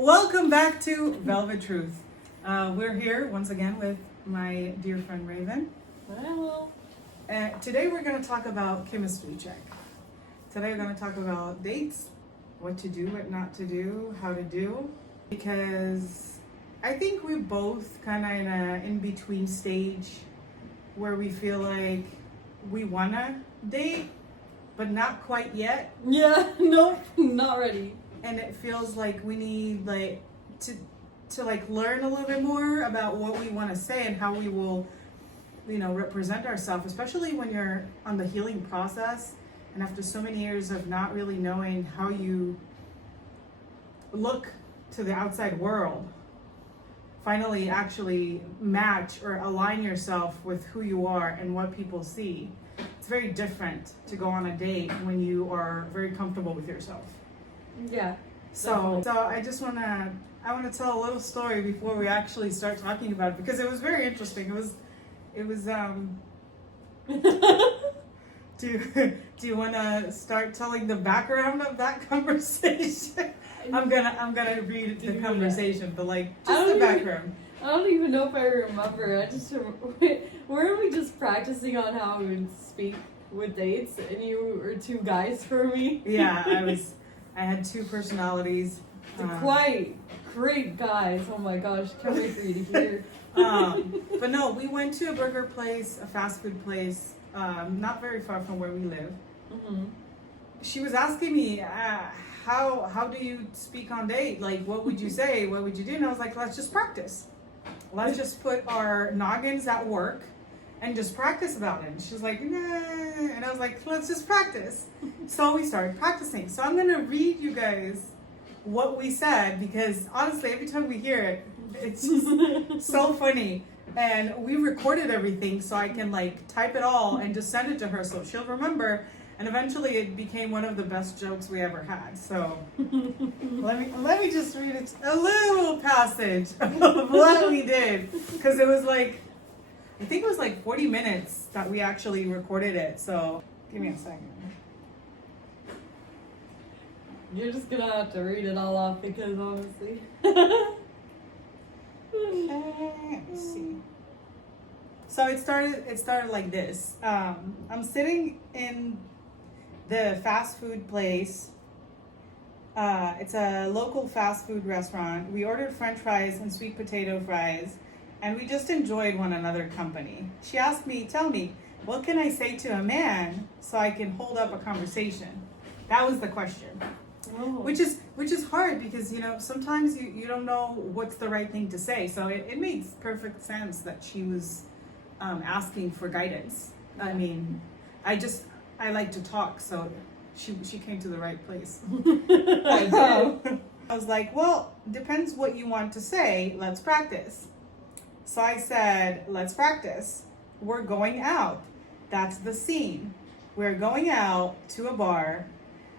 Welcome back to Velvet Truth. We're here once again with my dear friend Raven. Hello. Today we're going to talk about chemistry check. Today we're going to talk about dates, what to do, what not to do, how to do. Because I think we're both kind of in a in-between stage where we feel like we want to date, but not quite yet. Yeah, nope, not ready. And it feels like we need to learn a little bit more about what we want to say and how we will, represent ourselves, especially when you're on the healing process and after so many years of not really knowing how you look to the outside world. Finally actually match or align yourself with who you are and what people see. It's very different to go on a date when you are very comfortable with yourself. Yeah. So I just want to tell a little story before we actually start talking about it, because it was very interesting. It was do you want to start telling the background of that conversation? I'm gonna read the conversation, but just the background. I don't even know if I remember. Weren't we just practicing on how we would speak with dates, and you were two guys for me? Yeah, I had two personalities. Quite great guys. Oh my gosh, can't wait for you to hear. But no, we went to a burger place, a fast food place, not very far from where we live. Mm-hmm. She was asking me, how do you speak on date? Like, what would you say? What would you do? And I was like, let's just practice. Let's just put our noggins at work and just practice about it. And she was like, nah. And I was like, let's just practice. So we started practicing. So I'm going to read you guys what we said, because honestly, every time we hear it, it's just so funny. And we recorded everything so I can type it all and just send it to her so she'll remember. And eventually it became one of the best jokes we ever had. So let me just read it, a little passage of what we did. Because it was I think it was 40 minutes that we actually recorded it. So give me a second. You're just gonna have to read it all off, because honestly. Okay, let's see. So it started like this. I'm sitting in the fast food place. It's a local fast food restaurant. We ordered French fries and sweet potato fries, and we just enjoyed one another company. She asked me, tell me, what can I say to a man so I can hold up a conversation? That was the question. Oh. Which is hard, because sometimes you don't know what's the right thing to say. So it makes perfect sense that she was asking for guidance. I mean, I like to talk, so she came to the right place. I did. I was like, well, depends what you want to say. Let's practice. So I said, let's practice. We're going out. That's the scene. We're going out to a bar,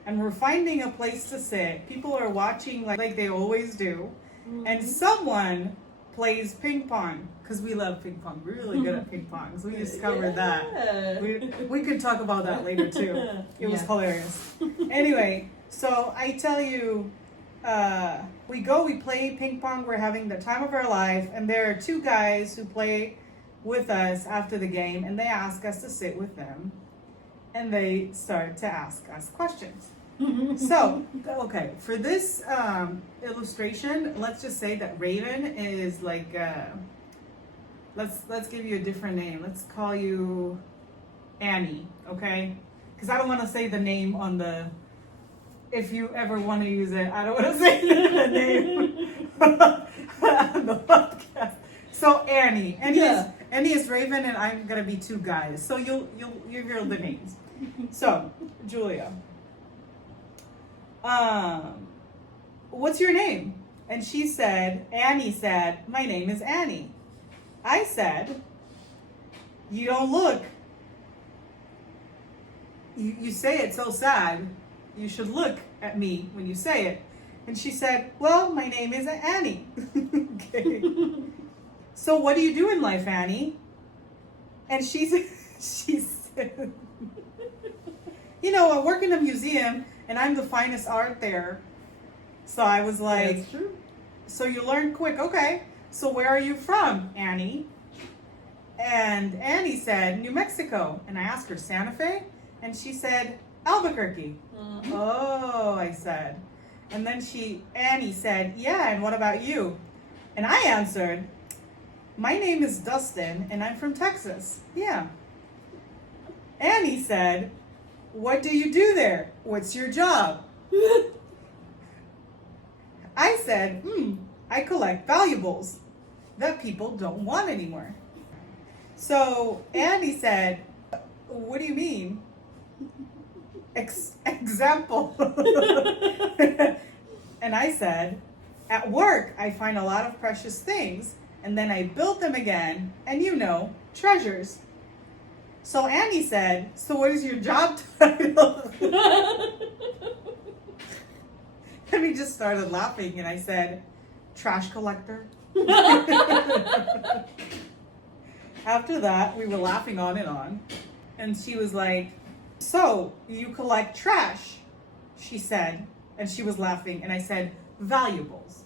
and we're finding a place to sit. People are watching like they always do. Mm-hmm. And someone plays ping pong, because we love ping pong. We're really good at ping pong. So we discovered that. We could talk about that later too. It was hilarious. Anyway, so I tell you, we play ping pong. We're having the time of our life. And there are two guys who play with us after the game, and they ask us to sit with them. And they start to ask us questions. So, okay, for this illustration, let's just say that Raven is let's give you a different name. Let's call you Annie, okay? Because I don't want to say the name on the, if you ever want to use it, I don't want to say the name on the podcast. So Annie is Raven, and I'm gonna be two guys. So you'll hear the names. So Julia, what's your name? And Annie said, my name is Annie. I said, you don't look. You say it so sad. You should look at me when you say it. And she said, well, my name is Annie. Okay. So what do you do in life, Annie? And she said, I work in a museum, and I'm the finest art there. So I was like, That's true. so you learned quick. Okay, so where are you from, Annie? And Annie said, New Mexico. And I asked her, Santa Fe? And she said, Albuquerque. Oh, I said. And then Annie said, yeah, and what about you? And I answered, my name is Dustin, and I'm from Texas. Yeah. Annie said, what do you do there? What's your job? I said, I collect valuables that people don't want anymore. So Annie said, what do you mean? Example. And I said, at work, I find a lot of precious things, and then I build them again, and treasures. So Annie said, so what is your job title? And we just started laughing, and I said, trash collector. After that, we were laughing on and on. And she was like, so you collect trash, she said. And she was laughing. And I said, valuables.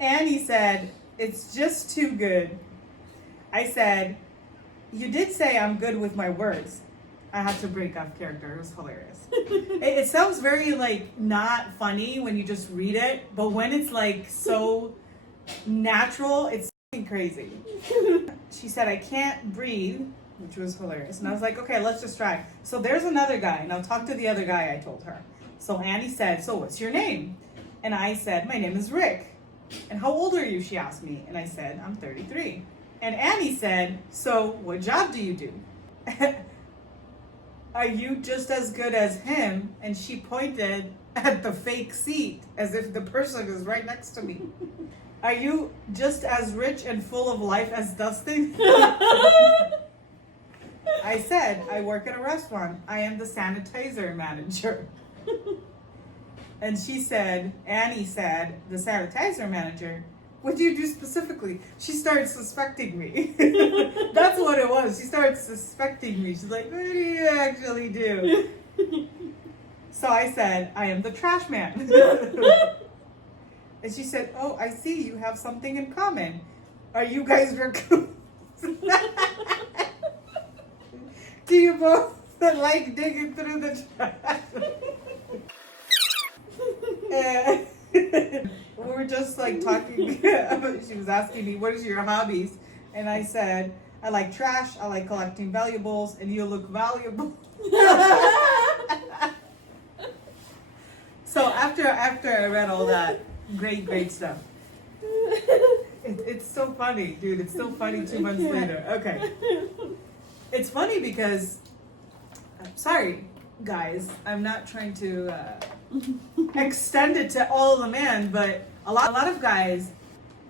Annie said, it's just too good. I said, you did say I'm good with my words. I had to break off character. It was hilarious. It sounds very not funny when you just read it. But when it's so natural, it's crazy. She said, I can't breathe, which was hilarious. And I was like, okay, let's just try. So there's another guy. Now talk to the other guy, I told her. So Annie said, so what's your name? And I said, my name is Rick. And how old are you? She asked me. And I said, I'm 33. And Annie said, so what job do you do? Are you just as good as him? And she pointed at the fake seat as if the person is right next to me. Are you just as rich and full of life as Dustin? I said, I work at a restaurant. I am the sanitizer manager. And Annie said, the sanitizer manager? What do you do specifically? She started suspecting me. That's what it was. She started suspecting me. She's like, what do you actually do? So I said, I am the trash man. And she said, oh, I see you have something in common. Are you guys raccoons? Do you both like digging through the trash? We were just talking. She was asking me, what is your hobbies? And I said, I like trash, I like collecting valuables, and you look valuable. So after I read all that great stuff, it's so funny, dude. It's so funny 2 months later. Okay. It's funny because, sorry, guys, I'm not trying to extend it to all the men, but a lot of guys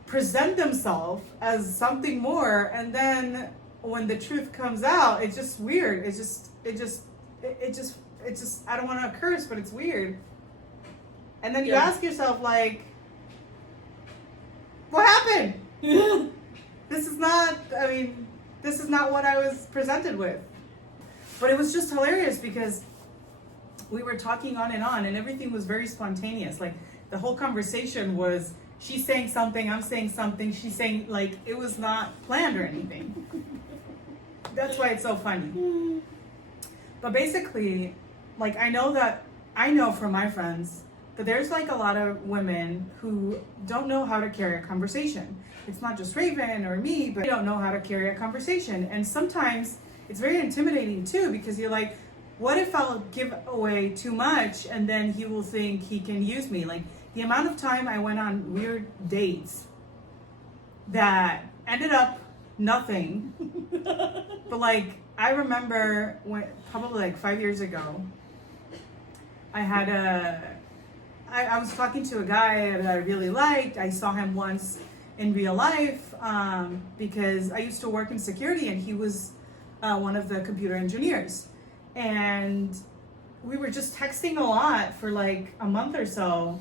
present themselves as something more, and then when the truth comes out, it's just weird. It just I don't want to curse, but it's weird. And then you ask yourself, what happened? This is not what I was presented with. But it was just hilarious because we were talking on, and everything was very spontaneous. The whole conversation was, she's saying something, I'm saying something, she's saying, it was not planned or anything. That's why it's so funny. But basically, I know from my friends that there's a lot of women who don't know how to carry a conversation. It's not just Raven or me, but they don't know how to carry a conversation. And sometimes it's very intimidating too, because you're like, what if I'll give away too much and then he will think he can use me? The amount of time I went on weird dates that ended up nothing. But I remember probably 5 years ago, I was talking to a guy that I really liked. I saw him once in real life because I used to work in security, and he was one of the computer engineers. And we were just texting a lot for a month or so.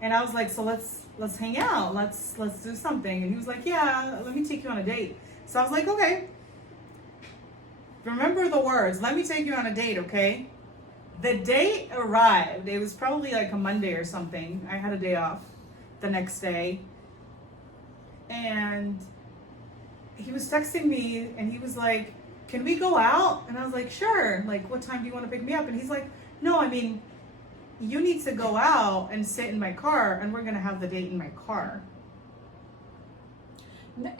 And I was like, so let's hang out. Let's do something. And he was like, yeah, let me take you on a date. So I was like, okay. Remember the words. Let me take you on a date, okay? The date arrived. It was probably like a Monday or something. I had a day off the next day. And he was texting me and he was like, can we go out? And I was like, sure. Like, what time do you want to pick me up? And he's like, no, I mean, you need to go out and sit in my car and we're going to have the date in my car.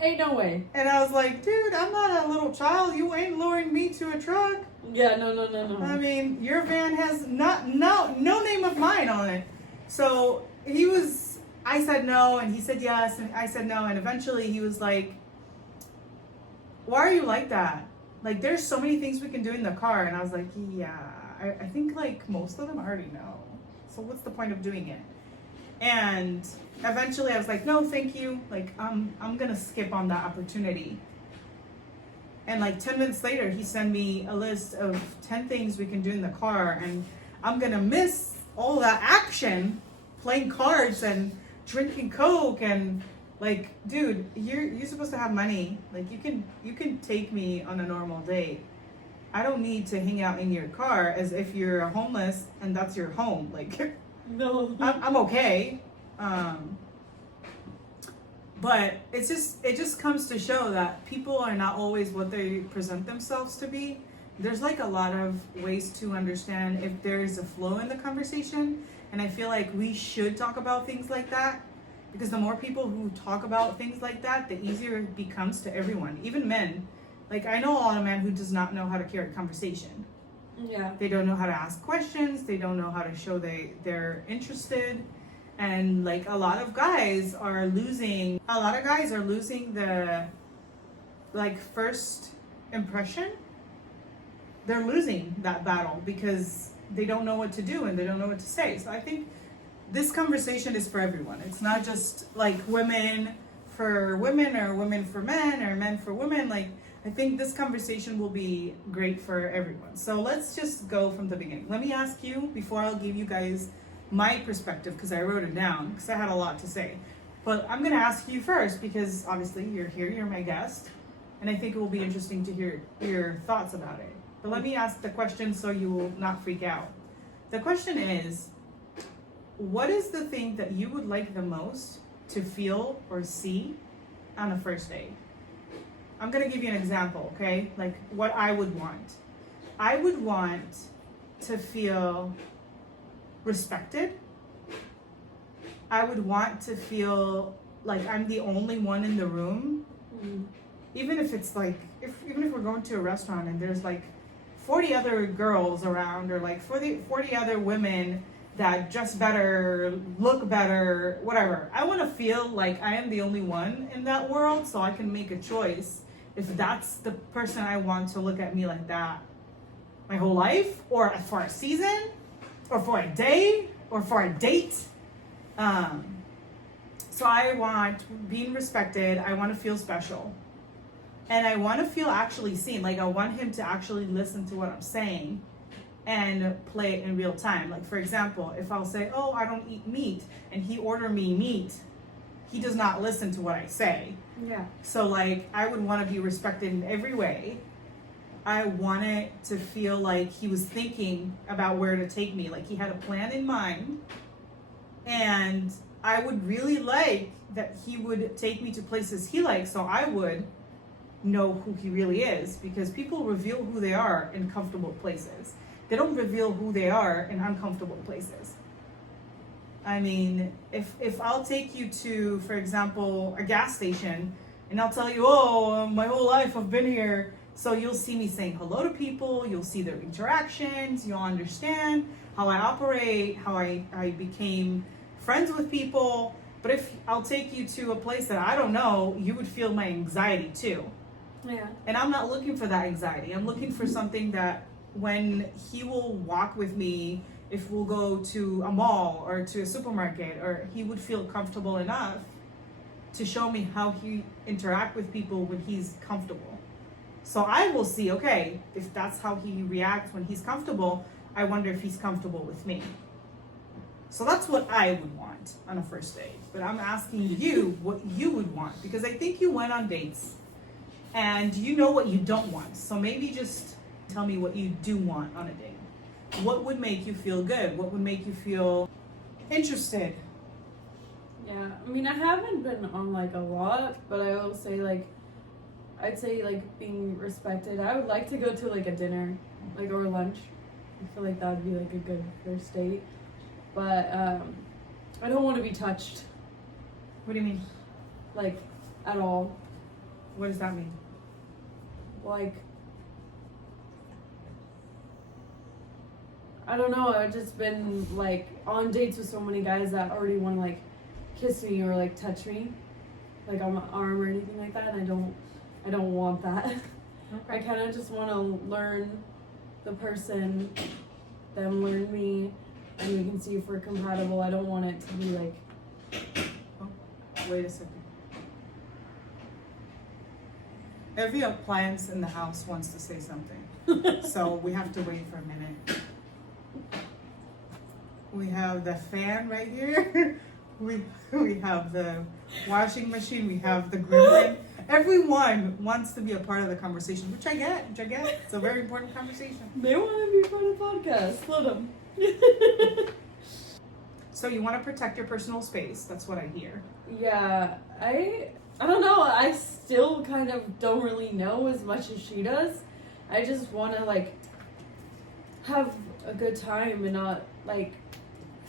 Ain't no way. And I was like, dude, I'm not a little child. You ain't luring me to a truck. Yeah, no. I mean, your van has no name of mine on it. So I said no, and he said yes, and I said no, and eventually he was like, why are you like that? Like, there's so many things we can do in the car. And I was like, yeah, I think like most of them I already know. So what's the point of doing it? And eventually I was like, no, thank you. Like, I'm going to skip on that opportunity. And like 10 minutes later, he sent me a list of 10 things we can do in the car. And I'm going to miss all that action, playing cards and drinking Coke. And like, dude, you're supposed to have money. Like, you can take me on a normal date. I don't need to hang out in your car as if you're homeless and that's your home. Like, No. I'm okay. But it just comes to show that people are not always what they present themselves to be. There's like a lot of ways to understand if there is a flow in the conversation. And I feel like we should talk about things like that, because the more people who talk about things like that, the easier it becomes to everyone, even men. Like, I know a lot of men who does not know how to carry a conversation. Yeah. They don't know how to ask questions. They don't know how to show they're interested. And like a lot of guys are losing the like first impression. They're losing that battle because they don't know what to do and they don't know what to say. So I think this conversation is for everyone. It's not just like women for women or women for men or men for women. Like, I think this conversation will be great for everyone. So let's just go from the beginning. Let me ask you, before I'll give you guys my perspective, because I wrote it down, because I had a lot to say. But I'm going to ask you first, because obviously you're here, you're my guest, and I think it will be interesting to hear your thoughts about it. But let me ask the question so you will not freak out. The question is, what is the thing that you would like the most to feel or see on a first date? I'm going to give you an example, okay? Like what I would want. I would want to feel respected. I would want to feel like I'm the only one in the room. Even if it's like, even if we're going to a restaurant and there's like 40 other girls around, or like 40 other women that dress better, look better, whatever. I want to feel like I am the only one in that world, so I can make a choice if that's the person I want to look at me like that my whole life, or for a season, or for a day, or for a date. So I want being respected. I want to feel special. And I want to feel actually seen. Like, I want him to actually listen to what I'm saying and play it in real time. Like, for example, if I'll say, oh, I don't eat meat, and he order me meat, he does not listen to what I say. Yeah. So like, I would want to be respected in every way. I want it to feel like he was thinking about where to take me, like he had a plan in mind. And I would really like that he would take me to places he likes, so I would know who he really is, because people reveal who they are in comfortable places. They don't reveal who they are in uncomfortable places. I mean, if I'll take you to, for example, a gas station, and I'll tell you, oh, my whole life I've been here, so you'll see me saying hello to people, you'll see their interactions, you'll understand how I operate, how I became friends with people. But if I'll take you to a place that I don't know, you would feel my anxiety too. Yeah. And I'm not looking for that anxiety. I'm looking for something that when he will walk with me, if we'll go to a mall or to a supermarket, or he would feel comfortable enough to show me how he interact with people when he's comfortable. So I will see, okay, if that's how he reacts when he's comfortable, I wonder if he's comfortable with me. So that's what I would want on a first date. But I'm asking you what you would want, because I think you went on dates and you know what you don't want. So maybe just tell me what you do want on a date. what would make you feel good? What would make you feel interested? Yeah, I mean, I haven't been on like a lot, but I will say like, I'd say like being respected. I would like to go to like a dinner, like or lunch. I feel like that would be like a good first date. But I don't want to be touched. What do you mean? Like, at all. What does that mean? Like, I don't know. I've just been like on dates with so many guys that already want to like kiss me or like touch me, like on my arm or anything like that. And I don't want that. I kind of just want to learn the person, them learn me, and we can see if we're compatible. I don't want it to be like. Oh, wait a second. Every appliance in the house wants to say something, so we have to wait for a minute. We have the fan right here. We have the washing machine. We have the gremlin. Everyone wants to be a part of the conversation, which I get. It's a very important conversation. They want to be part of the podcast. Let them. So you want to protect your personal space. That's what I hear. Yeah, I don't know. I still kind of don't really know as much as she does. I just want to like have a good time and not like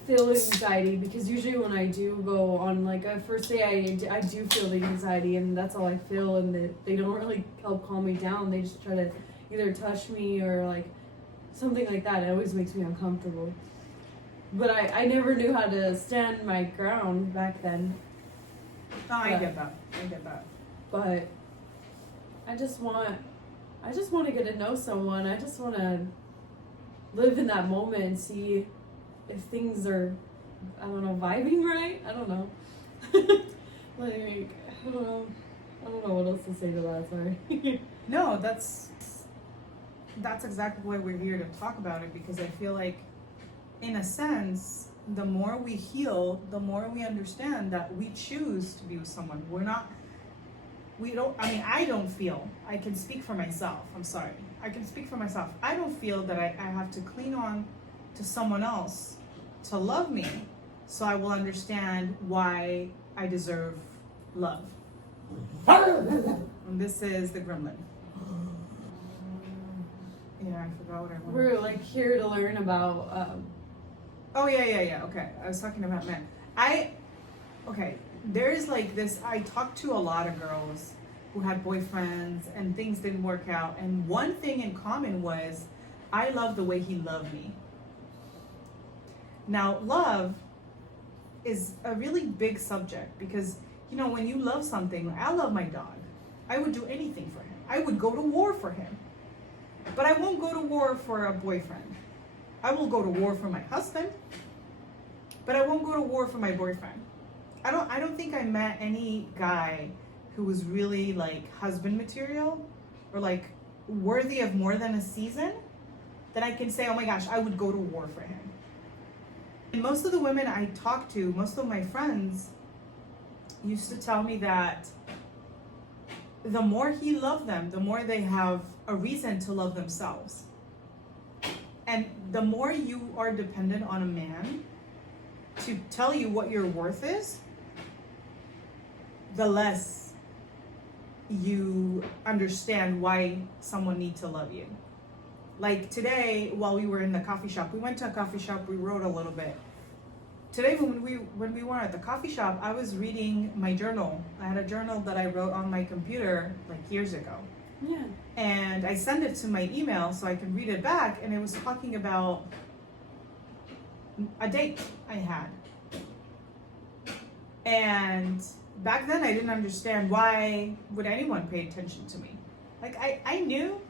feel anxiety, because usually when I do go on like a first day, I do feel the anxiety, and that's all I feel, and they don't really help calm me down. They just try to either touch me or like something like that. It always makes me uncomfortable. But I never knew how to stand my ground back then. No, I get that. But I just want to get to know someone. I just want to live in that moment and see if things are, I don't know, vibing right. I don't know. Like, I don't know what else to say to that. Sorry. No, that's exactly why we're here to talk about it, because I feel like, in a sense, the more we heal, the more we understand that we choose to be with someone. I don't feel, I can speak for myself. I'm sorry. I can speak for myself. I don't feel that I have to cling on to someone else to love me, so I will understand why I deserve love. And this is the gremlin. Yeah, I forgot what I wanted. We're like here to learn about. Oh yeah. Okay, I was talking about men. There's like this. I talked to a lot of girls who had boyfriends and things didn't work out, and one thing in common was, I love the way he loved me. Now, love is a really big subject, because, you know, when you love something, I love my dog. I would do anything for him. I would go to war for him. But I won't go to war for a boyfriend. I will go to war for my husband, but I won't go to war for my boyfriend. I don't think I met any guy who was really like husband material, or like worthy of more than a season, that I can say, oh my gosh, I would go to war for him. And most of the women I talk to, most of my friends used to tell me that the more he loved them, the more they have a reason to love themselves. And the more you are dependent on a man to tell you what your worth is, the less you understand why someone needs to love you. Like today, while we were in the coffee shop, we went to a coffee shop, we wrote a little bit. Today, when we were at the coffee shop, I was reading my journal. I had a journal that I wrote on my computer like years ago. Yeah. And I sent it to my email so I could read it back, and it was talking about a date I had. And back then I didn't understand why would anyone pay attention to me. Like I knew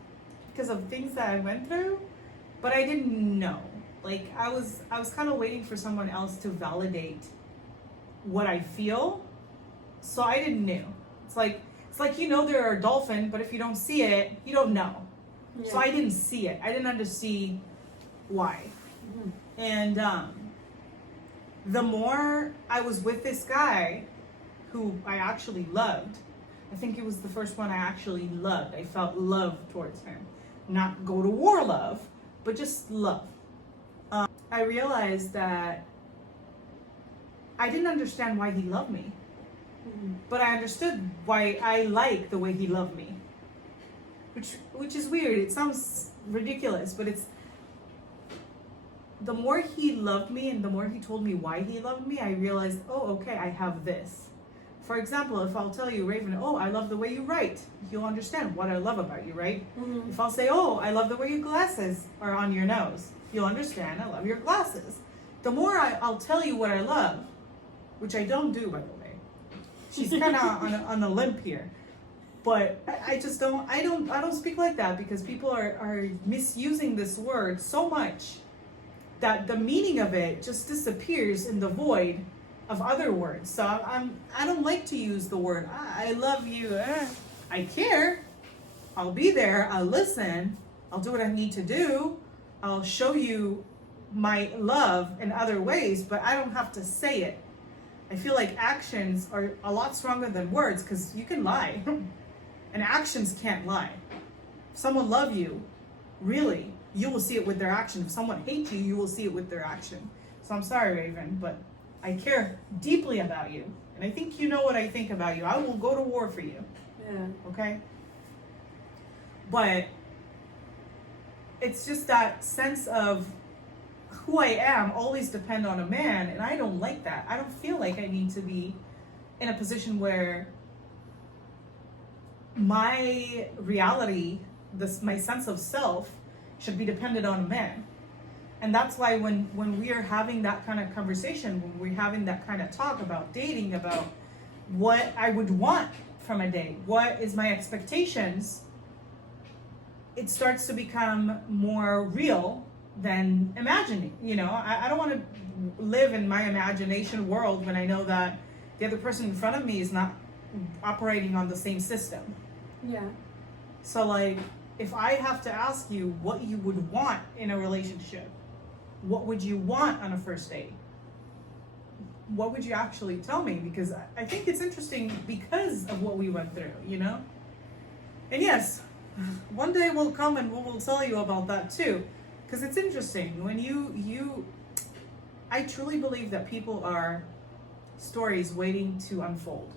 because of things that I went through, but I didn't know. Like I was kind of waiting for someone else to validate what I feel, so I didn't know. It's like you know they're a dolphin, but if you don't see it, you don't know. Yeah. So I didn't see it. I didn't understand why. Mm-hmm. And the more I was with this guy, who I actually loved, I think it was the first one I actually loved. I felt love towards him. Not go to war love, but just love. I realized that I didn't understand why he loved me, but I understood why I like the way he loved me. Which is weird. It sounds ridiculous, but it's the more he loved me and the more he told me why he loved me, I realized, oh, okay, I have this. For example, if I'll tell you, Raven, oh, I love the way you write, you'll understand what I love about you, right? Mm-hmm. If I'll say, oh, I love the way your glasses are on your nose, you'll understand I love your glasses. The more I'll tell you what I love, which I don't do, by the way. She's kind of on a limp here. But I just don't speak like that because people are misusing this word so much that the meaning of it just disappears in the void of other words. So I don't like to use the word I love you. I care. I'll be there. I'll listen. I'll do what I need to do. I'll show you my love in other ways, but I don't have to say it. I feel like actions are a lot stronger than words because you can lie. And actions can't lie. If someone loves you, really, you will see it with their action. If someone hates you, you will see it with their action. So I'm sorry, Raven, but I care deeply about you. And I think you know what I think about you. I will go to war for you. Yeah. Okay? But it's just that sense of who I am always depend on a man, and I don't like that. I don't feel like I need to be in a position where my reality, my sense of self, should be dependent on a man. And that's why when we are having that kind of conversation, when we're having that kind of talk about dating, about what I would want from a date, what is my expectations, it starts to become more real than imagining. I don't want to live in my imagination world when I know that the other person in front of me is not operating on the same system. Yeah. So like, if I have to ask you what you would want in a relationship, what would you want on a first date? What would you actually tell me? Because I think it's interesting because of what we went through, And yes, one day will come and we'll tell you about that too. Because it's interesting. When I truly believe that people are stories waiting to unfold.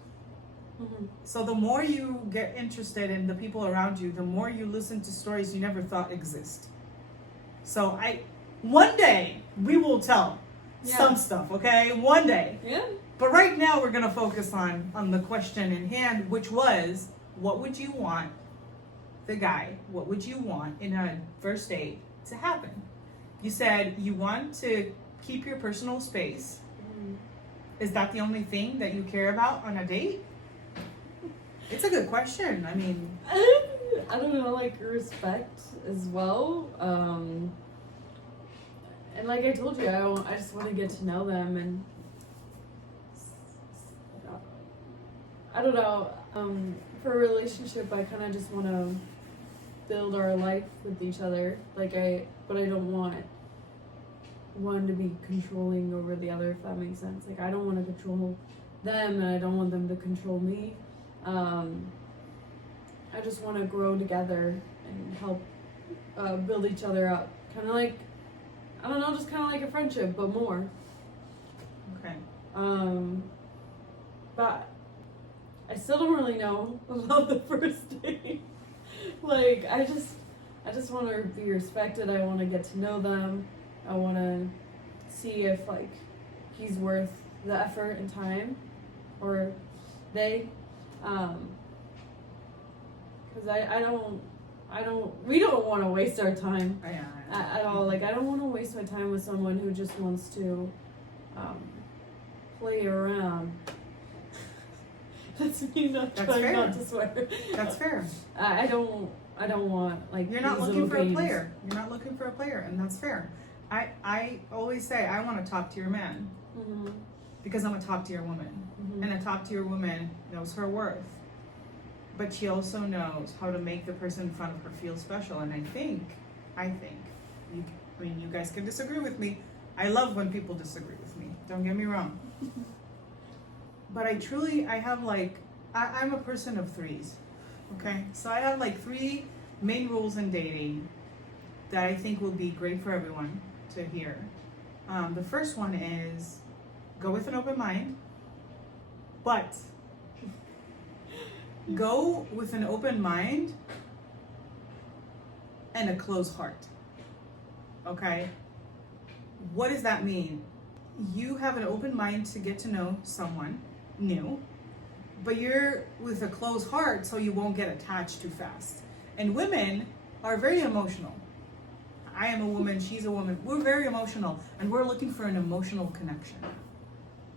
Mm-hmm. So the more you get interested in the people around you, the more you listen to stories you never thought exist. So one day we will tell some stuff, okay? One day. Yeah. But right now we're gonna focus on the question in hand, which was, what would you want what would you want in a first date to happen? You said you want to keep your personal space. Mm-hmm. Is that the only thing that you care about on a date? It's a good question. I mean, I don't know, like respect as well. And like I told you, I just want to get to know them, and I don't know. For a relationship, I kind of just want to build our life with each other. But I don't want one to be controlling over the other, if that makes sense. Like, I don't want to control them, and I don't want them to control me. I just want to grow together and help build each other up. Kind of like, I don't know, just kind of like a friendship, but more. Okay. But I still don't really know about the first date. Like, I just want to be respected. I want to get to know them. I want to see if, like, he's worth the effort and time, or they. Because we don't want to waste our time at all. Like, I don't want to waste my time with someone who just wants to play around. That's me not trying not to swear. That's fair. I don't want, like, you're not these looking little for games. a player. You're not looking for a player, and that's fair. I always say I want to talk to your man. Mm-hmm. Because I'm a top-tier woman. Mm-hmm. And a top-tier woman knows her worth. But she also knows how to make the person in front of her feel special. And I think, you guys can disagree with me. I love when people disagree with me. Don't get me wrong. But I have like, I'm a person of threes. Okay? So I have like 3 main rules in dating that I think will be great for everyone. to hear. The first one is go with an open mind, but go with an open mind and a closed heart. Okay? What does that mean? You have an open mind to get to know someone new, but you're with a closed heart so you won't get attached too fast. And women are very emotional. I am a woman, she's a woman. We're very emotional, and we're looking for an emotional connection.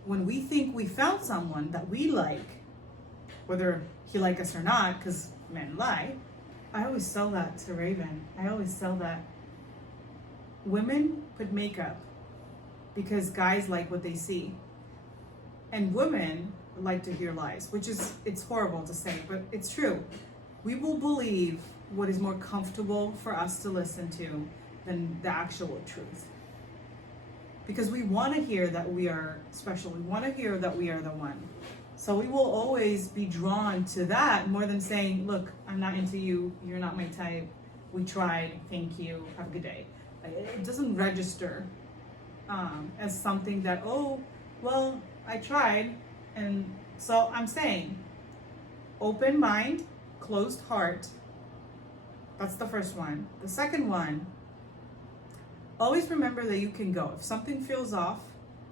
When we think we found someone that we like, whether he like us or not, because men lie, I always tell that to Raven. I always tell that women put makeup because guys like what they see. And women like to hear lies, which is, it's horrible to say, but it's true. We will believe what is more comfortable for us to listen to than the actual truth. Because we want to hear that we are special. We want to hear that we are the one. So we will always be drawn to that more than saying, look, I'm not into you. You're not my type. We tried. Thank you. Have a good day. It doesn't register as something that, oh, well, I tried. And so I'm saying open mind, closed heart. That's the first one. The second one, always remember that you can go. If something feels off,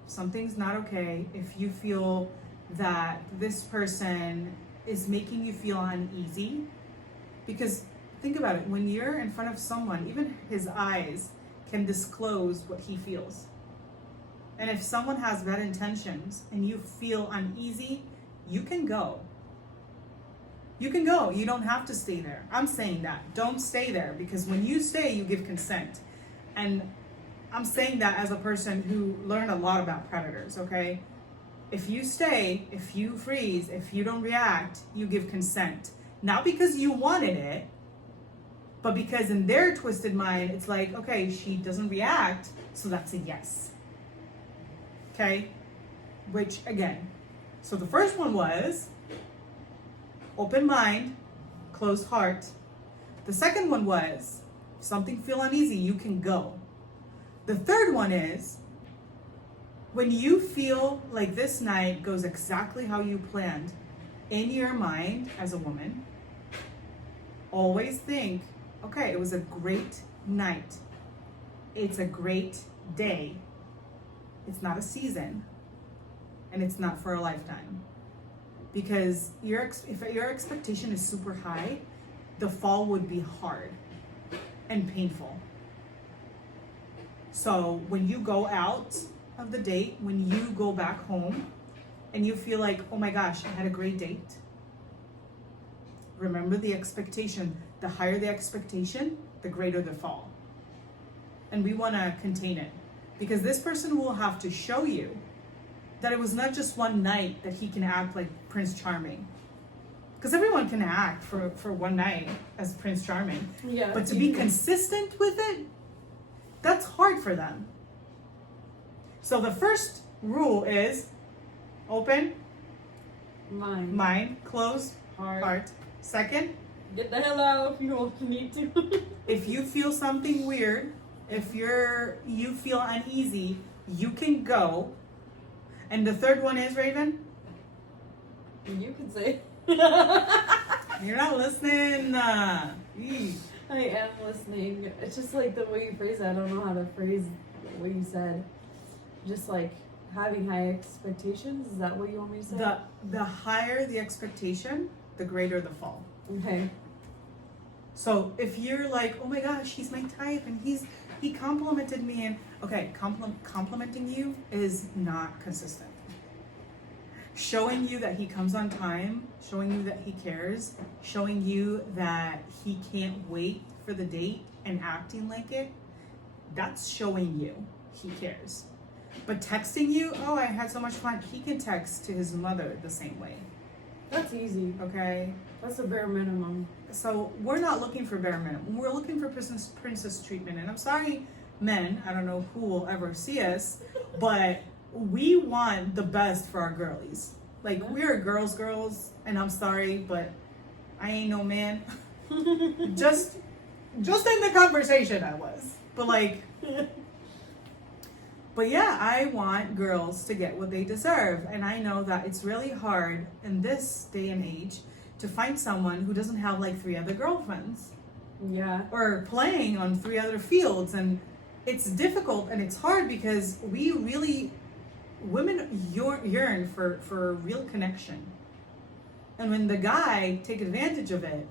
if something's not okay, if you feel that this person is making you feel uneasy, because think about it, when you're in front of someone, even his eyes can disclose what he feels. And if someone has bad intentions and you feel uneasy, you can go. You can go. You don't have to stay there. I'm saying that. Don't stay there, because when you stay, you give consent. And I'm saying that as a person who learned a lot about predators, okay? If you stay, if you freeze, if you don't react, you give consent. Not because you wanted it, but because in their twisted mind, it's like, okay, she doesn't react, so that's a yes. Okay? Which, again, so the first one was open mind, closed heart. The second one was, if something feel uneasy, you can go. The third one is, when you feel like this night goes exactly how you planned in your mind as a woman, always think, okay, it was a great night. It's a great day. It's not a season, and it's not for a lifetime. Because if your expectation is super high, the fall would be hard and painful. So when you go out of the date, when you go back home and you feel like, oh my gosh, I had a great date, remember the expectation. The higher the expectation, the greater the fall. And we want to contain it, because this person will have to show you that it was not just one night that he can act like Prince Charming. Because everyone can act for one night as Prince Charming. Yeah, but to be consistent with it, that's hard for them. So the first rule is open mind, closed heart. Second, get the hell out if you need to. if you feel something weird, if you feel uneasy, you can go. And the third one is, Raven? You can say. You're not listening. Eesh. I am listening. It's just like the way you phrase it. I don't know how to phrase what you said. Just like having high expectations. Is that what you want me to say? The higher the expectation, the greater the fall. Okay. So if you're like, oh my gosh, he's my type and he complimented me, and okay, complimenting you is not consistent. Showing you that he comes on time, showing you that he cares, showing you that he can't wait for the date and acting like it, that's showing you he cares. But texting you, oh, I had so much fun, he can text to his mother the same way. That's easy. Okay? That's the bare minimum. So we're not looking for bare minimum. We're looking for princess treatment. And I'm sorry, men, I don't know who will ever see us, but we want the best for our girlies. Like, we're girls, and I'm sorry, but I ain't no man. just in the conversation I was. But like, But yeah, I want girls to get what they deserve. And I know that it's really hard in this day and age to find someone who doesn't have like 3 other girlfriends. Yeah. Or playing on 3 other fields. And it's difficult and it's hard because women yearn for real connection. And when the guy take advantage of it,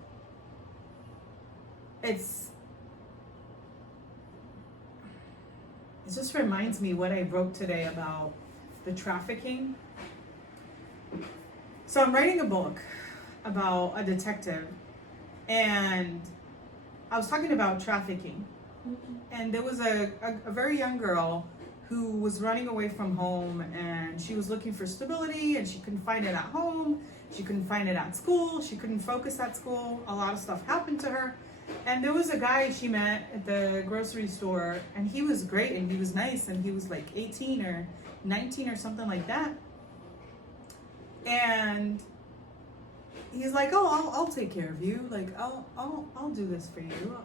it just reminds me what I wrote today about the trafficking. So I'm writing a book about a detective, and I was talking about trafficking. And there was a very young girl who was running away from home, and she was looking for stability, and she couldn't find it at home. She couldn't find it at school. She couldn't focus at school. A lot of stuff happened to her. And there was a guy she met at the grocery store, and he was great, and he was nice, and he was like 18 or 19 or something like that. And he's like, "Oh, I'll take care of you. Like, I'll do this for you.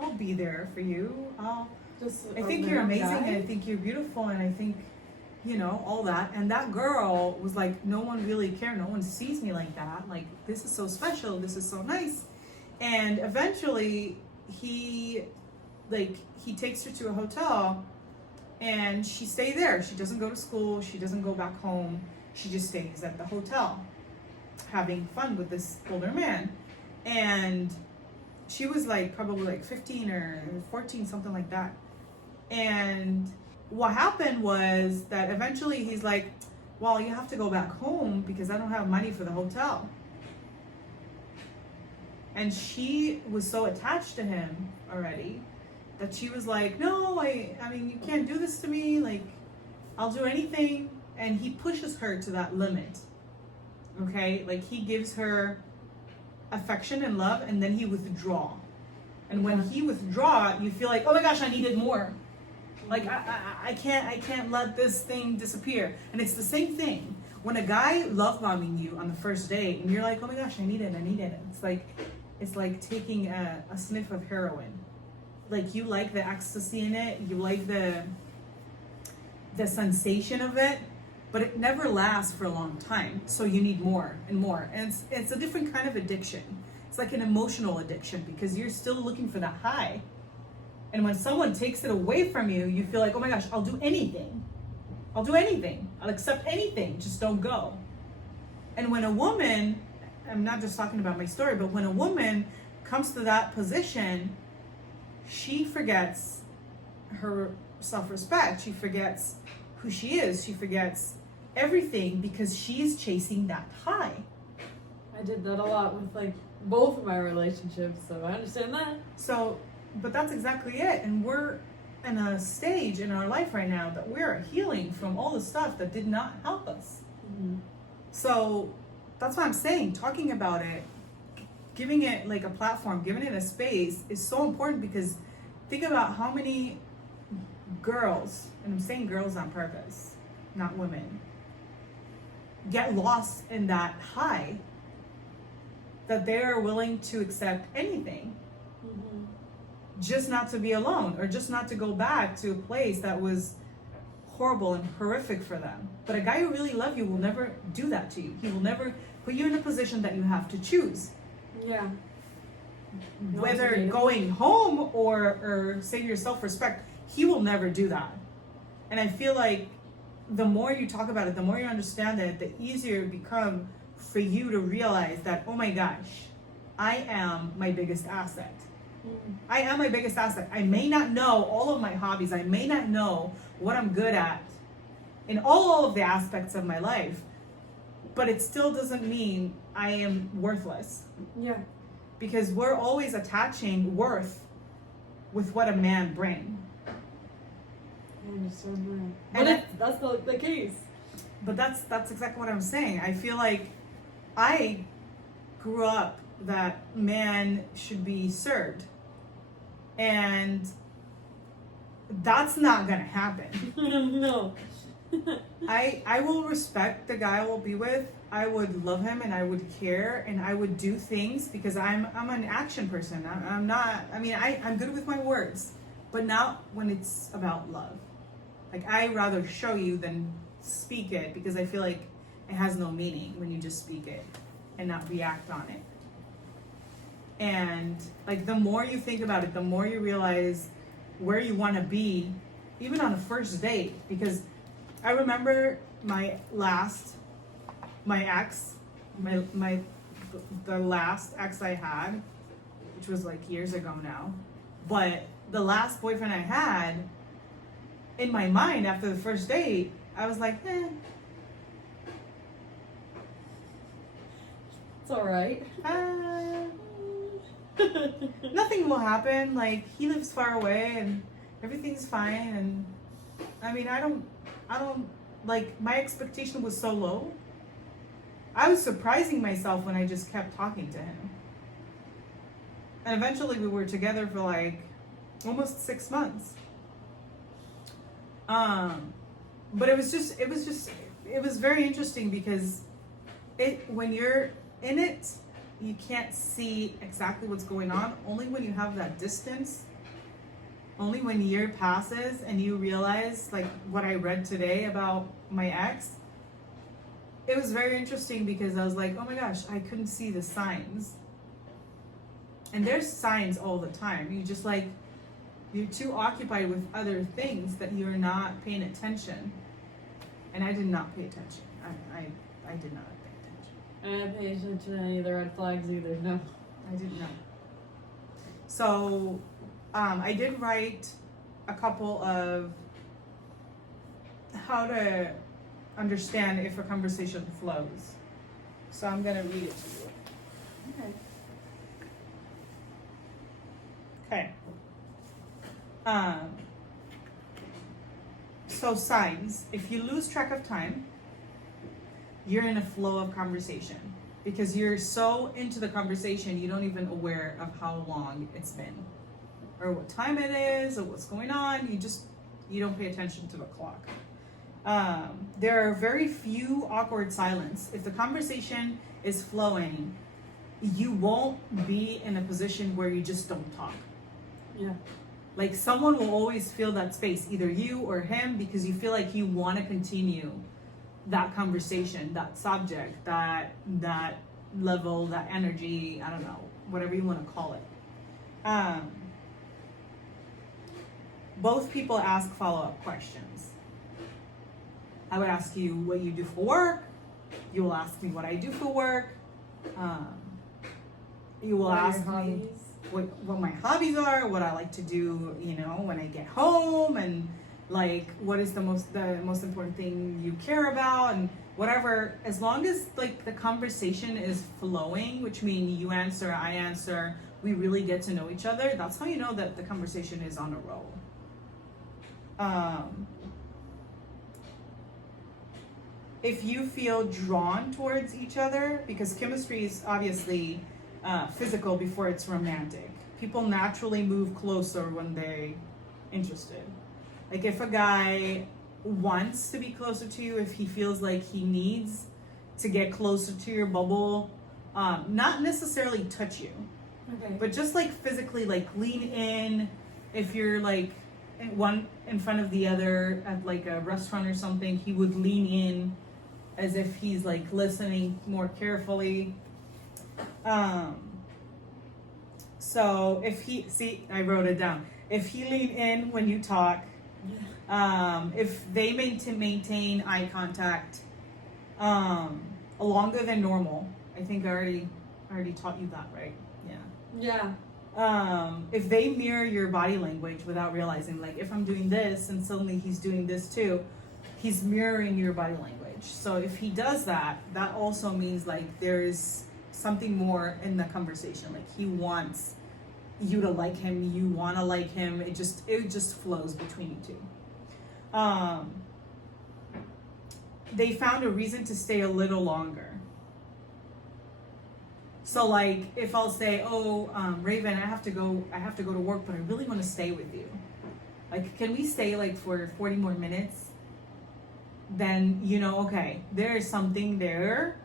I'll be there for you. I think you're amazing, and I think you're beautiful, and I think, all that." And that girl was like, "No one really cared. No one sees me like that. Like, this is so special. This is so nice." And eventually he takes her to a hotel, and she stays there. She doesn't go to school. She doesn't go back home. She just stays at the hotel having fun with this older man. And she was like probably like 15 or 14, something like that. And what happened was that eventually he's like, "Well, you have to go back home because I don't have money for the hotel." And she was so attached to him already that she was like, "No, I mean, you can't do this to me. Like, I'll do anything." And he pushes her to that limit. Okay? Like, he gives her affection and love, and then he withdraw. And when he withdraw, you feel like, "Oh my gosh, I needed more. Like, I can't let this thing disappear." And it's the same thing. When a guy love bombing you on the first date, and you're like, "Oh my gosh, I need it. It's like taking a sniff of heroin. Like, you like the ecstasy in it, you like the sensation of it, but it never lasts for a long time. So you need more and more. And it's a different kind of addiction. It's like an emotional addiction because you're still looking for that high. And when someone takes it away from you, you feel like, "Oh my gosh, I'll do anything. I'll do anything. I'll accept anything. Just don't go." And when a woman, I'm not just talking about my story, but when a woman comes to that position, she forgets her self-respect. She forgets who she is. She forgets everything because she's chasing that high. I did that a lot with like both of my relationships, so I understand that. So, but that's exactly it. And we're in a stage in our life right now that we're healing from all the stuff that did not help us. Mm-hmm. So that's what I'm saying. Talking about it, giving it like a platform, giving it a space is so important because think about how many girls, and I'm saying girls on purpose, not women, get lost in that high that they're willing to accept anything just not to be alone or just not to go back to a place that was horrible and horrific for them. But a guy who really loves you will never do that to you. He will never put you in a position that you have to choose. Yeah. Whether going home or save your self-respect, he will never do that. And I feel like the more you talk about it, the more you understand it, the easier it becomes for you to realize that, oh my gosh, I am my biggest asset. I am my biggest asset. I may not know all of my hobbies. I may not know what I'm good at in all of the aspects of my life, but it still doesn't mean I am worthless. Yeah. Because we're always attaching worth with what a man brings. I understand that. And That's the case. But that's exactly what I'm saying. I feel like I grew up that man should be served. And that's not gonna happen. No. I will respect the guy I will be with. I would love him and I would care and I would do things because I'm an action person. I'm good with my words, but not when it's about love. Like, I rather show you than speak it, because I feel like it has no meaning when you just speak it and not react on it. And like, the more you think about it, the more you realize where you want to be, even on a first date. Because I remember the last ex I had, which was like years ago now, but the last boyfriend I had, in my mind after the first date, I was like, It's alright. Nothing will happen. Like, he lives far away and everything's fine. And I mean, I don't like, my expectation was so low. I was surprising myself when I just kept talking to him. And eventually we were together for like almost 6 months. But it was very interesting, because when you're in it, you can't see exactly what's going on. Only when you have that distance, only when a year passes and you realize, like what I read today about my ex, it was very interesting, because I was like, oh my gosh, I couldn't see the signs. And there's signs all the time. You're too occupied with other things that you're not paying attention. And I did not pay attention. I did not pay attention. I didn't pay attention to any of the red flags either, no. I didn't know. So, I did write a couple of how to understand if a conversation flows. So I'm gonna read it to you. Okay. Okay. So signs. If you lose track of time, you're in a flow of conversation, because you're so into the conversation you don't even aware of how long it's been, or what time it is, or what's going on. You don't pay attention to the clock. There are very few awkward silence. If the conversation is flowing, you won't be in a position where you just don't talk. Yeah. Like, someone will always fill that space, either you or him, because you feel like you want to continue that conversation, that subject, that level, that energy, I don't know, whatever you want to call it. Both people ask follow-up questions. I would ask you what you do for work. You will ask me what I do for work. You will ask me what my hobbies are, what I like to do, when I get home, and like, what is the most important thing you care about, and whatever. As long as like the conversation is flowing, which means you answer, I answer, we really get to know each other, that's how you know that the conversation is on a roll. If you feel drawn towards each other, because chemistry is obviously physical before it's romantic. People naturally move closer when they're interested. Like, if a guy wants to be closer to you, if he feels like he needs to get closer to your bubble, not necessarily touch you, Okay. but just like physically, like lean in. If you're like one in front of the other at like a restaurant or something, he would lean in as if he's like listening more carefully. So if I wrote it down. If he lean in when you talk, if they maintain eye contact, longer than normal. I think I already taught you that, right? Yeah. Yeah. If they mirror your body language without realizing, like if I'm doing this and suddenly he's doing this too, he's mirroring your body language. So if he does that, that also means like there's something more in the conversation. Like, he wants you to like him, you want to like him. It just flows between you two. They found a reason to stay a little longer. So like, if I'll say, Raven, I have to go to work, but I really want to stay with you. Like, can we stay like for 40 more minutes? Then, okay, there is something there.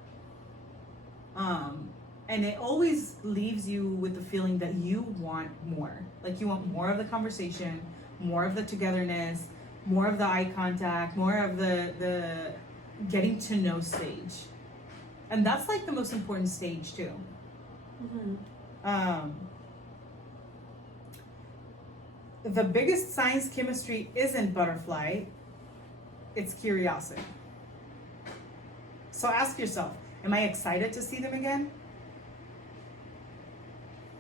And it always leaves you with the feeling that you want more. Like, you want more of the conversation, more of the togetherness, more of the eye contact, more of the getting to know stage. And that's like the most important stage too. Mm-hmm. The biggest science chemistry isn't butterfly, it's curiosity. So ask yourself, am I excited to see them again?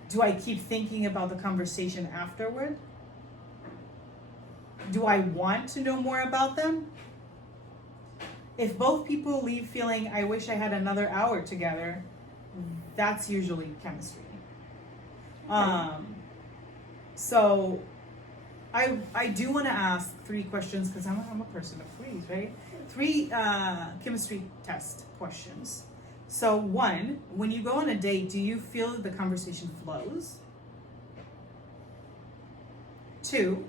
Do I keep thinking about the conversation afterward? Do I want to know more about them? If both people leave feeling, I wish I had another hour together, that's usually chemistry. So I do want to ask 3 questions because I'm a person of 3s, right? 3 chemistry test questions. So 1, when you go on a date, do you feel that the conversation flows? 2,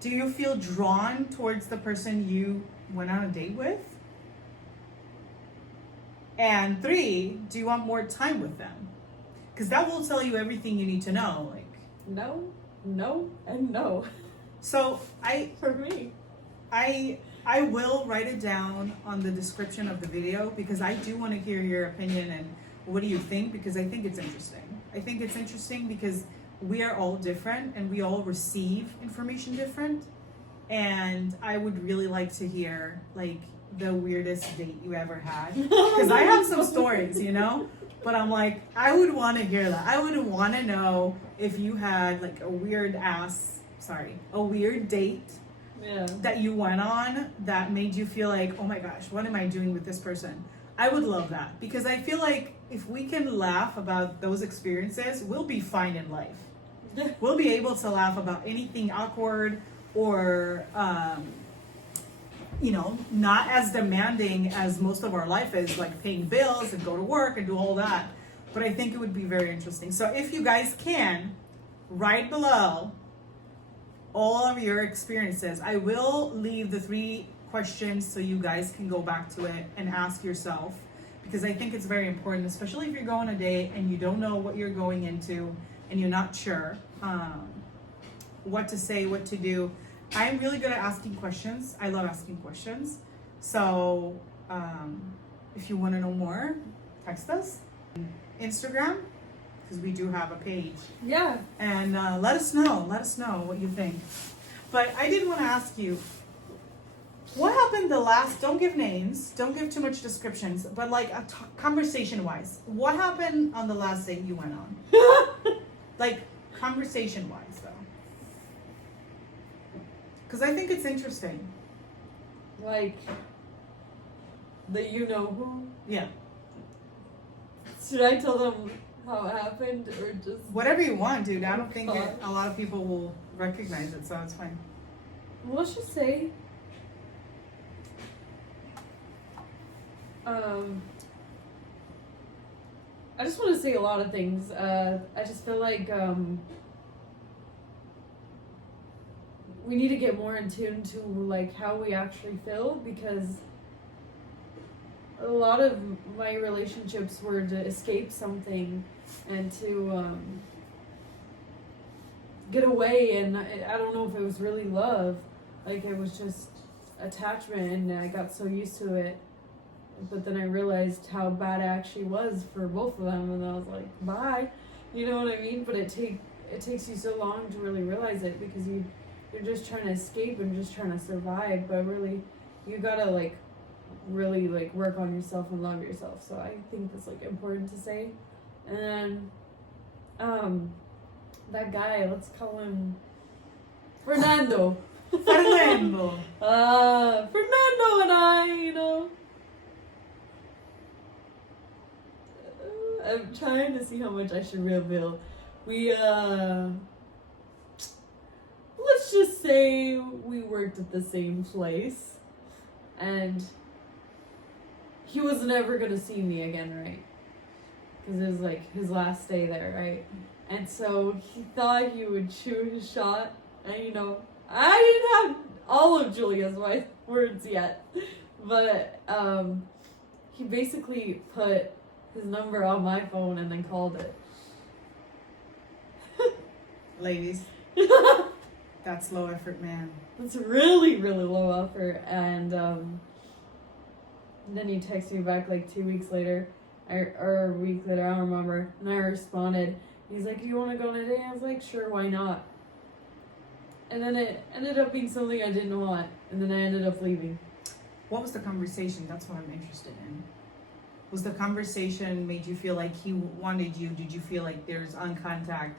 do you feel drawn towards the person you went on a date with? And 3, do you want more time with them? Because that will tell you everything you need to know. Like, no, and no. so For me. I will write it down on the description of the video because I do want to hear your opinion and what do you think, because I think it's interesting. I think it's interesting because we are all different and we all receive information different. And I would really like to hear like the weirdest date you ever had. Because I have some stories, you know? But I'm like, I would want to hear that. I would want to know if you had like a weird date that you went on that made you feel like, oh my gosh, what am I doing with this person? I would love that because I feel like if we can laugh about those experiences, we'll be fine in life. We'll be able to laugh about anything awkward or, not as demanding as most of our life is, like paying bills and go to work and do all that. But I think it would be very interesting. So if you guys can, write below all of your experiences. I will leave the 3 questions so you guys can go back to it and ask yourself, because I think it's very important, especially if you're going on a date and you don't know what you're going into and you're not sure what to say, what to do. I'm really good at asking questions. I love asking questions. So if you want to know more, text us. Instagram, because we do have a page. Yeah. And let us know what you think. But I did want to ask you, what happened don't give names, don't give too much descriptions, but like conversation-wise, what happened on the last date you went on? Like conversation-wise though. Because I think it's interesting. Like, the you know who? Yeah. Should I tell them how it happened or just... Whatever you want, dude. I don't think a lot of people will recognize it, so it's fine. Well, let's just say... I just want to say a lot of things. I just feel like we need to get more in tune to like how we actually feel, because a lot of my relationships were to escape something and to get away, and I don't know if it was really love. Like, it was just attachment, and I got so used to it. But then I realized how bad it actually was for both of them, and I was like, bye. You know what I mean? But it takes you so long to really realize it, because you're just trying to escape and just trying to survive. But really, you gotta like really like work on yourself and love yourself. So I think that's like important to say. And then that guy, let's call him Fernando. Fernando. Fernando and I, you know, I'm trying to see how much I should reveal. We let's just say we worked at the same place, and he was never gonna see me again, right? Because it was like his last day there, right? And so he thought he would shoot his shot, and you know, I didn't have all of Julia's words yet, but he basically put his number on my phone and then called it. Ladies, That's low effort, man. It's really, really low effort. And then he texted me back like 2 weeks later, or a week later, I don't remember. And I responded. He's like, "Do you want to go on a date?" I was like, "Sure, why not?" And then it ended up being something I didn't want. And then I ended up leaving. What was the conversation? That's what I'm interested in. Was the conversation made you feel like he wanted you? Did you feel like there's uncontact?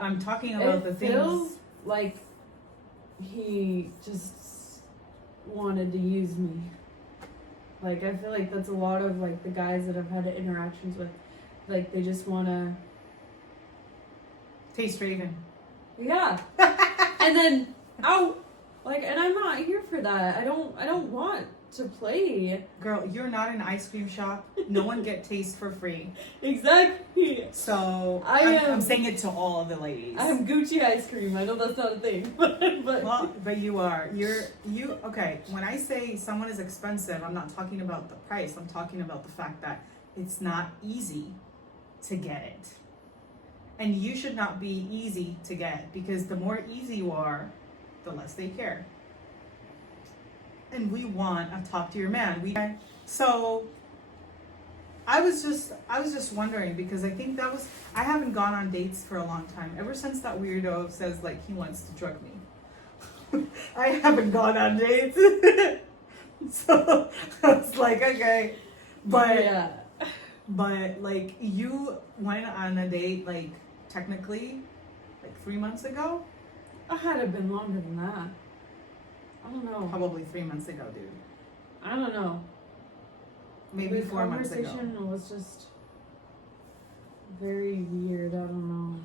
I'm talking about the things. It feels like he just wanted to use me. Like, I feel like that's a lot of, like, the guys that I've had interactions with. Like, they just want to... Taste Raven. Yeah. And then, out. Like, and I'm not here for that. I don't want to play. Girl, you're not an ice cream shop. No one get taste for free. Exactly. So, I'm saying it to all of the ladies. I'm Gucci ice cream. I know that's not a thing. But you are. Okay, when I say someone is expensive, I'm not talking about the price. I'm talking about the fact that it's not easy to get it. And you should not be easy to get, because the more easy you are, the less they care. And we want a top tier man. So I was just wondering, because I think I haven't gone on dates for a long time. Ever since that weirdo says like he wants to drug me. I haven't gone on dates. So I was like, okay. But yeah. But like, you went on a date like technically like 3 months ago? I had it been longer than that. I don't know. Probably 3 months ago, dude. I don't know. Maybe 4 months ago. The conversation was just very weird. I don't know.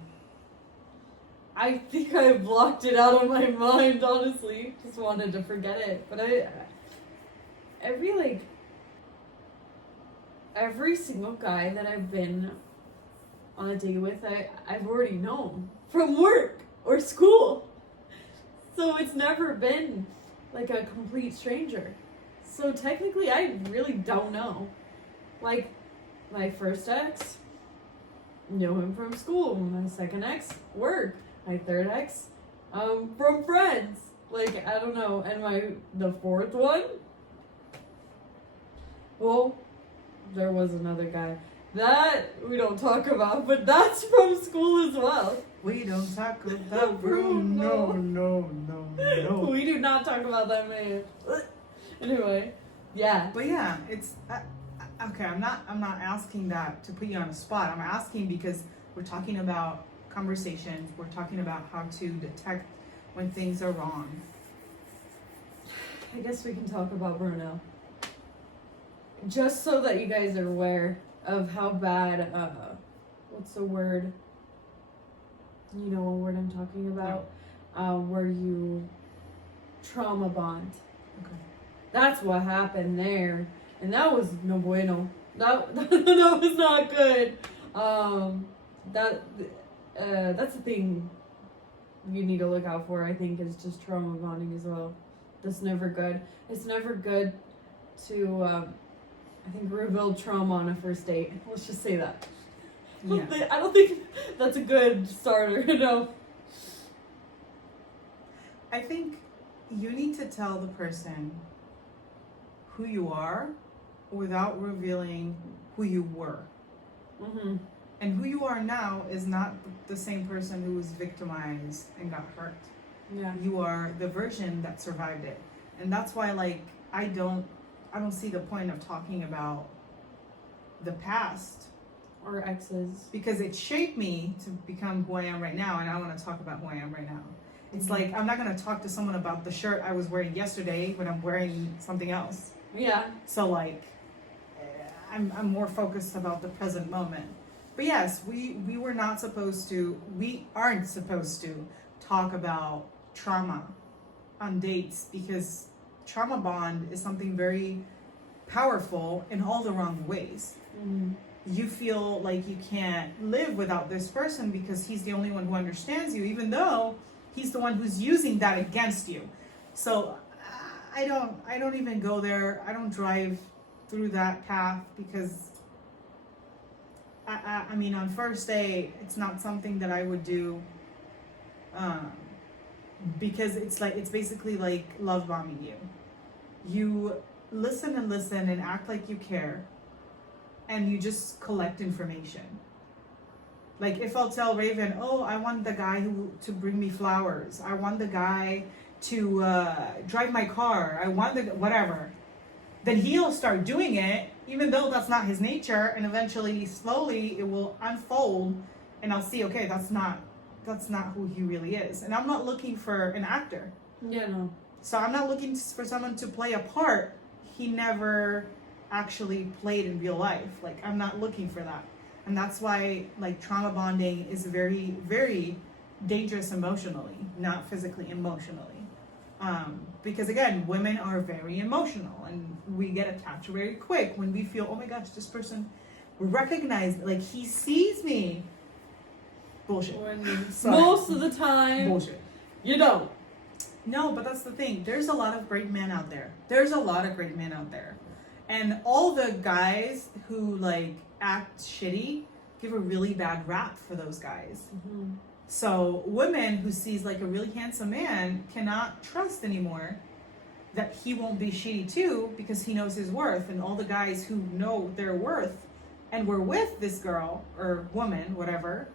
I think I blocked it out of my mind, honestly. Just wanted to forget it. But every single guy that I've been on a date with, I've already known from work or school. So it's never been like a complete stranger. So technically, I really don't know. Like, my first ex, knew him from school. My second ex, work. My third ex, from friends. Like, I don't know. And the fourth one, well, there was another guy that we don't talk about, but that's from school as well. We don't talk about Bruno. No. We do not talk about that man. Anyway, yeah. But yeah, it's okay. I'm not asking that to put you on a spot. I'm asking because we're talking about conversations. We're talking about how to detect when things are wrong. I guess we can talk about Bruno. Just so that you guys are aware of how bad, what's the word? You know what word I'm talking about? Where you trauma bond. Okay. That's what happened there. And that was no bueno. That was not good. That's the thing you need to look out for, I think, is just trauma bonding as well. That's never good. It's never good to, I think, rebuild trauma on a first date. Let's just say that. Yeah. I don't think that's a good starter, you know? I think you need to tell the person who you are without revealing who you were. Mm-hmm. And who you are now is not the same person who was victimized and got hurt. Yeah. You are the version that survived it. And that's why, like, I don't see the point of talking about the past. Or exes. Because it shaped me to become who I am right now, and I want to talk about who I am right now. It's like, I'm not going to talk to someone about the shirt I was wearing yesterday when I'm wearing something else. Yeah. So, like, I'm more focused about the present moment. But yes, we aren't supposed to talk about trauma on dates, because trauma bond is something very powerful in all the wrong ways. Mm-hmm. You feel like you can't live without this person because he's the only one who understands you, even though he's the one who's using that against you. So I don't even go there. I don't drive through that path, because I mean, on first date, it's not something that I would do because it's basically like love bombing you. You listen and act like you care, and you just collect information. Like if I'll tell Raven, oh, I want the guy to bring me flowers, I want the guy to drive my car, I want the whatever, then he'll start doing it, even though that's not his nature, and eventually, slowly, it will unfold, and I'll see, okay, that's not who he really is. And I'm not looking for an actor. Yeah, no. So I'm not looking for someone to play a part he never actually played in real life. Like, I'm not looking for that. And that's why, like, trauma bonding is very, very dangerous emotionally, not physically, emotionally. Because again, women are very emotional, and we get attached very quick when we feel, oh my gosh, this person recognized, like, he sees me. Bullshit. Most of the time, bullshit. You don't. No, but that's the thing. There's a lot of great men out there. There's a lot of great men out there. And all the guys who, like, act shitty give a really bad rap for those guys. Mm-hmm. So women who sees, like, a really handsome man cannot trust anymore that he won't be shitty too, because he knows his worth. And all the guys who know their worth and were with this girl or woman, whatever,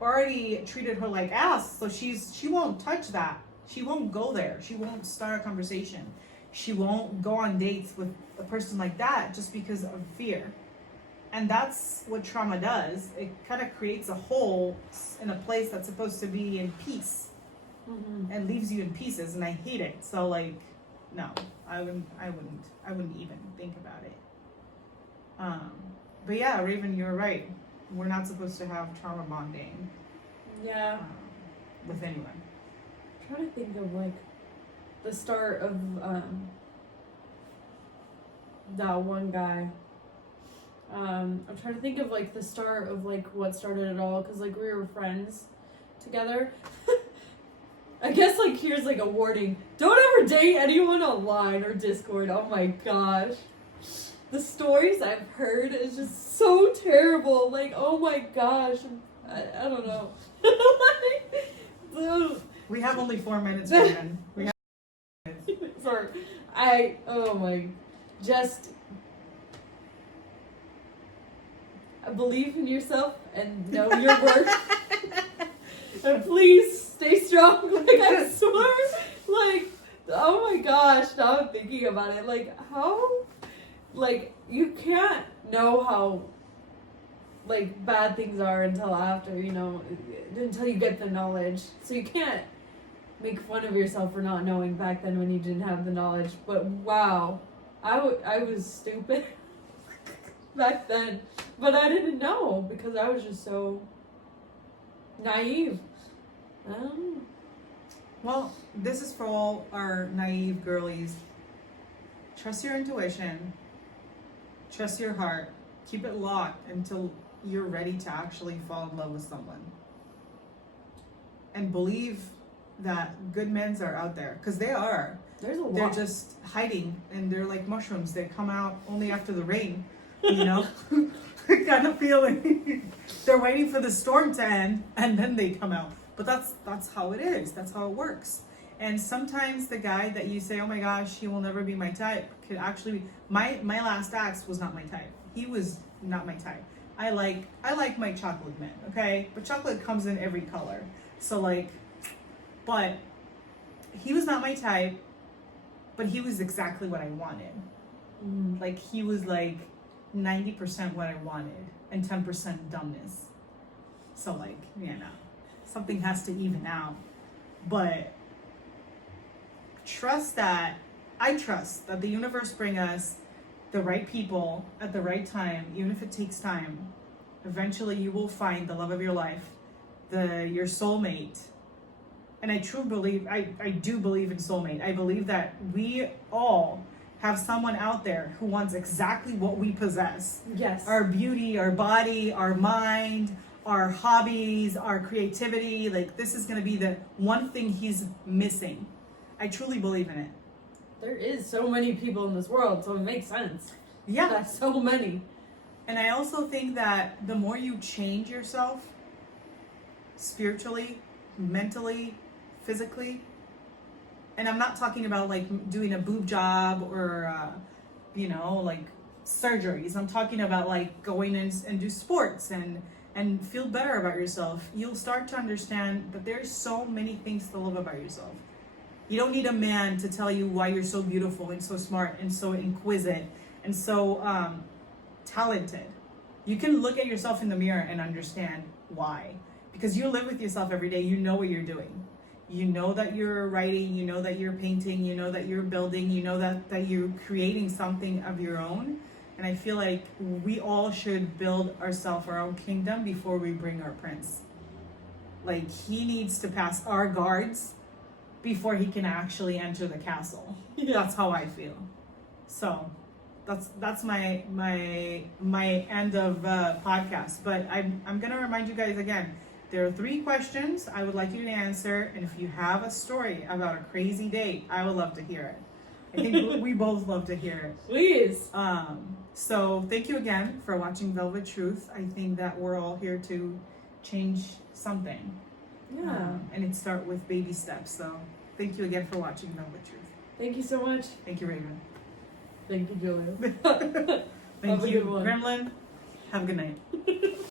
already treated her like ass. So she won't touch that. She won't go there. She won't start a conversation. She won't go on dates with a person like that just because of fear. And that's what trauma does. It kind of creates a hole in a place that's supposed to be in peace, and leaves you in pieces. And I hate it. So, like, no, I wouldn't even think about it. But yeah, Raven, you're right. We're not supposed to have trauma bonding. Yeah. With anyone. I'm trying to think of, like, the start of that one guy. I'm trying to think of, like, the start of, like, what started it all, because, like, we were friends together. I guess, like, here's, like, a warning. Don't ever date anyone online or Discord. Oh my gosh. The stories I've heard is just so terrible. Like, oh my gosh. I don't know. We have only 4 minutes, Raven. We have believe in yourself and know your worth. And please stay strong. Like, I swear. Like, oh my gosh, now I'm thinking about it. Like, how, like, you can't know how, like, bad things are until after, you know, until you get the knowledge. So you can't make fun of yourself for not knowing back then when you didn't have the knowledge. But wow, I was stupid back then. But I didn't know because I was just so naive. Well, this is for all our naive girlies. Trust your intuition. Trust your heart. Keep it locked until you're ready to actually fall in love with someone. And believe that good men are out there. Because they are. There's a lot. They're just hiding. And they're like mushrooms. They come out only after the rain. You know? Kind of feeling. They're waiting for the storm to end. And then they come out. But that's how it is. That's how it works. And sometimes the guy that you say, oh my gosh, he will never be my type, could actually be. My last ex was not my type. He was not my type. I like my chocolate men, okay? But chocolate comes in every color. So, like, but he was not my type, but he was exactly what I wanted. Like, he was like 90% what I wanted and 10% dumbness. So, like, yeah, no. Something has to even out. But I trust that the universe bring us the right people at the right time, even if it takes time. Eventually you will find the love of your life, your soulmate. And I truly believe, I do believe in soulmate. I believe that we all have someone out there who wants exactly what we possess. Yes. Our beauty, our body, our mind, our hobbies, our creativity. Like, this is going to be the one thing he's missing. I truly believe in it. There is so many people in this world, so it makes sense. Yeah. That's so many. And I also think that the more you change yourself spiritually, mentally, physically, And I'm not talking about like doing a boob job or, you know, like surgeries. I'm talking about like going and do sports and feel better about yourself. You'll start to understand that there's so many things to love about yourself. You don't need a man to tell you why you're so beautiful and so smart and so inquisitive and so talented. You can look at yourself in the mirror and understand why. Because you live with yourself every day. You know what you're doing. You know that you're writing. You know that you're painting. You know that you're building. You know that you're creating something of your own. And I feel like we all should build ourselves our own kingdom before we bring our prince. Like, he needs to pass our guards before he can actually enter the castle. Yeah. That's how I feel. So that's my end of podcast. But I'm gonna remind you guys again. There are 3 questions I would like you to answer, and if you have a story about a crazy date, I would love to hear it. I think we both love to hear it. Please. So thank you again for watching Velvet Truth. I think that we're all here to change something. Yeah. And it start with baby steps. So thank you again for watching Velvet Truth. Thank you so much. Thank you, Raven. Thank you, Julia. Thank Have a you, good one. Gremlin. Have a good night.